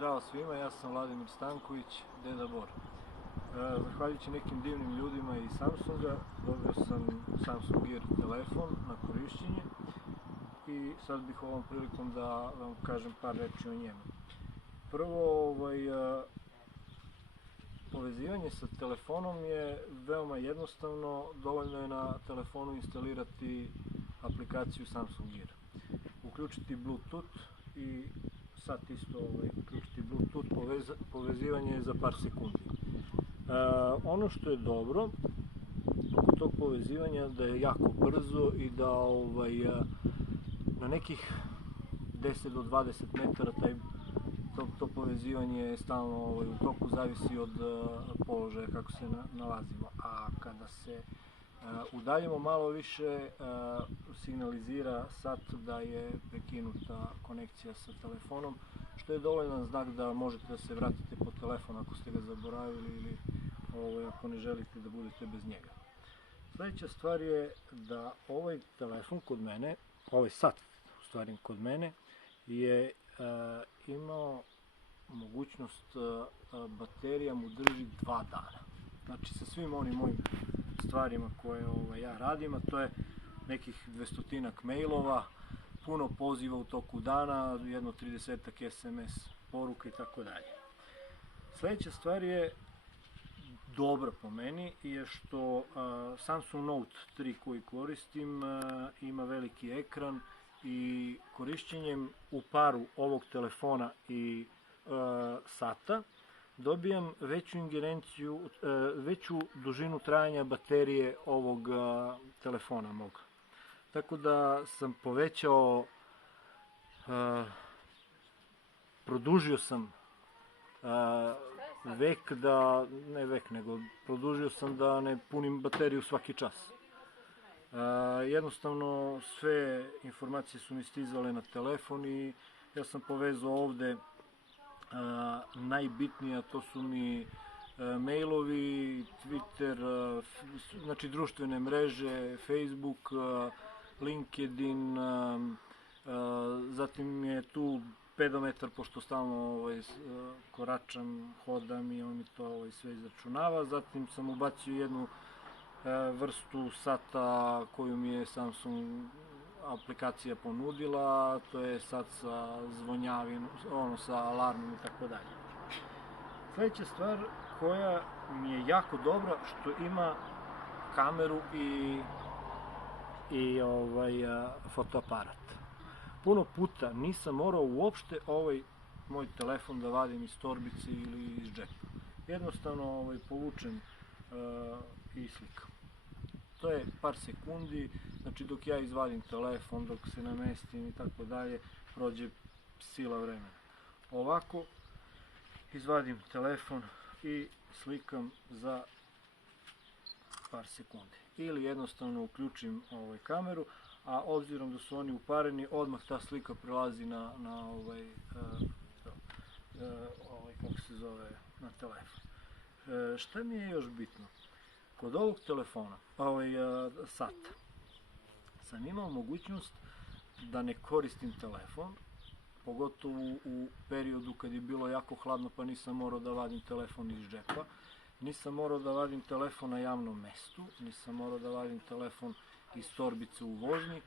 Zdravo svima, ja sam Vladimir Stanković, Deda Bor. Zahvaljujući nekim divnim ljudima iz Samsunga dobio sam Samsung Gear telefon na korišćenje i sad bih ovom prilikom da vam kažem par reči o njemu. Prvo, povezivanje sa telefonom je veoma jednostavno, dovoljno je na telefonu instalirati aplikaciju Samsung Gear. Uključiti Bluetooth i sad isto uključiti Bluetooth, povezivanje je za par sekundi. Ono što je dobro oko tog povezivanja da je jako brzo i da na nekih 10 do 20 metara to povezivanje je stalno u toku, zavisi od položaja kako se nalazimo. A kada se udaljimo malo više, signalizira sat da je prekinuta konekcija sa telefonom, što je dovoljan znak da možete da se vratite po telefon ako ste ga zaboravili ili ako ne želite da budete bez njega. Sljedeća stvar je da ovaj telefon kod mene, ovaj sat u stvari kod mene, je imao mogućnost, baterija mu drži 2 dana. Znači sa svim onim mojim stvarima koje ja radim, a to je nekih 200-ak mailova, puno poziva u toku dana, jedno 30-ak SMS poruka i tako dalje. Sljedeća stvar je dobra po meni je što Samsung Note 3 koji koristim ima veliki ekran i korišćenjem u paru ovog telefona i sata dobijam veću ingerenciju, veću dužinu trajanja baterije ovog telefona mog. Tako da sam povećao, produžio sam produžio sam da ne punim bateriju svaki čas. Jednostavno sve informacije su mi stizale na telefon i ja sam povezao ovde najbitnije, a to su mi mailovi, Twitter, znači društvene mreže, Facebook, LinkedIn, zatim je tu pedometar, pošto stalno koračam, hodam i on mi to sve izračunava. Zatim sam ubacio jednu vrstu sata koju mi je Samsung aplikacija ponudila, to je sat sa zvonjavinom, sa alarmom i tako dalje. Sljedeća stvar koja mi je jako dobra, što ima kameru i fotoaparat. Puno puta nisam morao uopšte ovaj moj telefon da vadim iz torbice ili iz džepa. Jednostavno povučem i slikam. To je par sekundi, znači dok ja izvadim telefon, dok se namestim i tako dalje, prođe sila vremena. Ovako izvadim telefon i slikam za par sekundi. Ili jednostavno uključim kameru, a obzirom da su oni upareni, odmah ta slika prelazi na telefon. Šta mi je još bitno? Kod ovog telefona, sata, sam imao mogućnost da ne koristim telefon, pogotovo u periodu kad je bilo jako hladno pa nisam morao da vadim telefon iz džepa, nisam morao da vadim telefon na javnom mestu, nisam morao da vadim telefon iz torbice u vožnji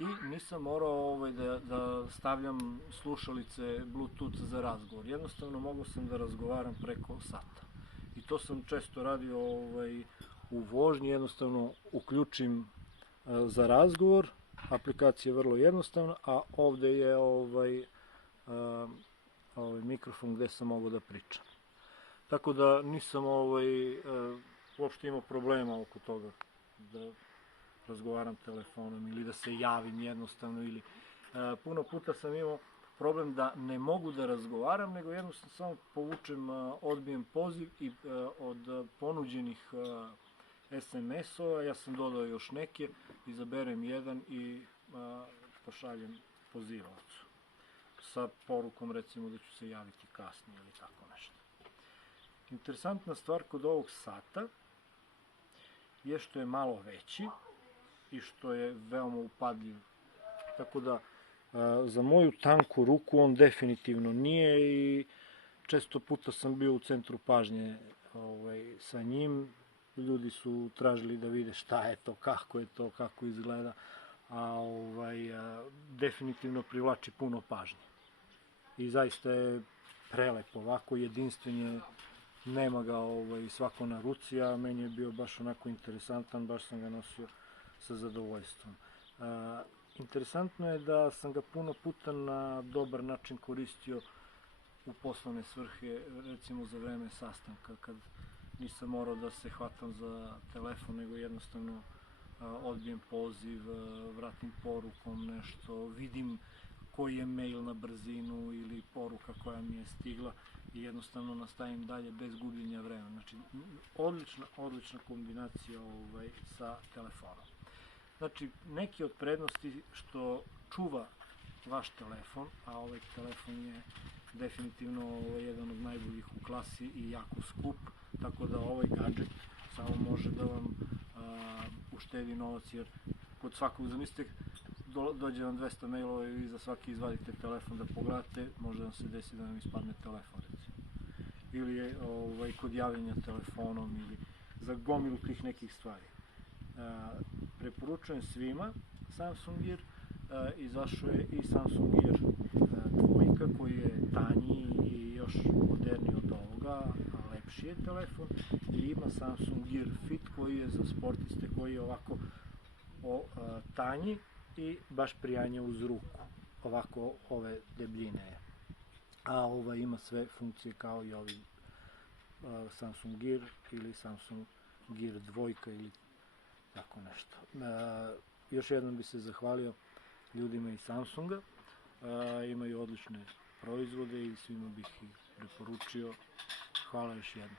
i nisam morao da stavljam slušalice Bluetooth za razgovor. Jednostavno mogao sam da razgovaram preko sata. I to sam često radio u vožnji, jednostavno uključim za razgovor, aplikacija je vrlo jednostavna, a ovde je mikrofon gde sam mogao da pričam. Tako da nisam uopšte imao problema oko toga da razgovaram telefonom ili da se javim jednostavno, ili puno puta sam imao problem da ne mogu da razgovaram, nego jednostavno samo povučem, odbijem poziv i od ponuđenih SMS-ova ja sam dodao još neke, izaberem jedan i pošaljem pozivaocu sa porukom recimo da ću se javiti kasnije ili tako nešto. Interesantna stvar kod ovog sata je što je malo veći i što je veoma upadljiv. Tako da za moju tanku ruku on definitivno nije i često puta sam bio u centru pažnje sa njim. Ljudi su tražili da vide šta je to, kako izgleda, a definitivno privlači puno pažnje. I zaista je prelep ovako, jedinstven je, nema ga svako na ruci, a meni je bio baš onako interesantan, baš sam ga nosio sa zadovoljstvom. Interesantno je da sam ga puno puta na dobar način koristio u poslovne svrhe, recimo za vreme sastanka, kad nisam morao da se hvatam za telefon, nego jednostavno odbijem poziv, vratim porukom nešto, vidim koji je mail na brzinu ili poruka koja mi je stigla i jednostavno nastavim dalje bez gubljenja vremena. Znači, odlična kombinacija sa telefonom. Znači, neki od prednosti što čuva vaš telefon, a ovaj telefon je definitivno jedan od najboljih u klasi i jako skup, tako da ovaj gadžet samo može da vam uštedi novac, jer kod svakog, zamislite, dođe vam 200 mailova i vi za svaki izvadite telefon da pogledate, može vam se desi da vam ispadne telefon, recimo. Ili je kod javljanja telefonom, ili za gomilu tih nekih stvari. Preporučujem svima Samsung Gear, izašao je i Samsung Gear dvojka koji je tanji i još moderniji od ovoga, a lepši je telefon, i ima Samsung Gear Fit koji je za sportiste, koji je ovako tanji i baš prijanja uz ruku, ovako ove debljine je. A ima sve funkcije kao i ovi Samsung Gear ili Samsung Gear dvojka ili tako nešto. Još jednom bi se zahvalio ljudima iz Samsunga, imaju odlične proizvode i svima bih ih preporučio. Hvala još jednom.